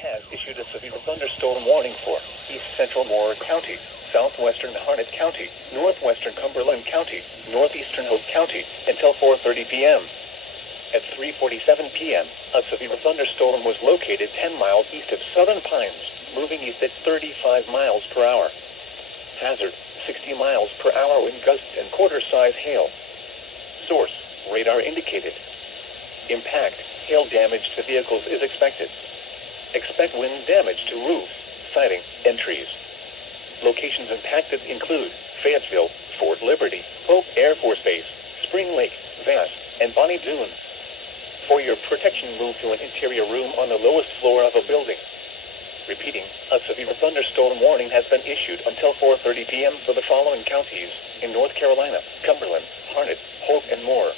has issued a severe thunderstorm warning for East Central Moore County, Southwestern Harnett County, Northwestern Cumberland County, Northeastern Hope County, until 4:30 p.m. At 3:47 p.m., a severe thunderstorm was located 10 miles east of Southern Pines, moving east at 35 miles per hour. Hazard, 60 miles per hour wind gusts and quarter-size hail. Source, radar indicated. Impact, hail damage to vehicles is expected. Expect wind damage to roofs, siding, and trees. Locations impacted include Fayetteville, Fort Liberty, Hope Air Force Base, Spring Lake, Vass, and Bonnie Doon. For your protection, move to an interior room on the lowest floor of a building. Repeating, a severe thunderstorm warning has been issued until 4:30 p.m. for the following counties in North Carolina: Cumberland, Harnett, Hope, and Moore.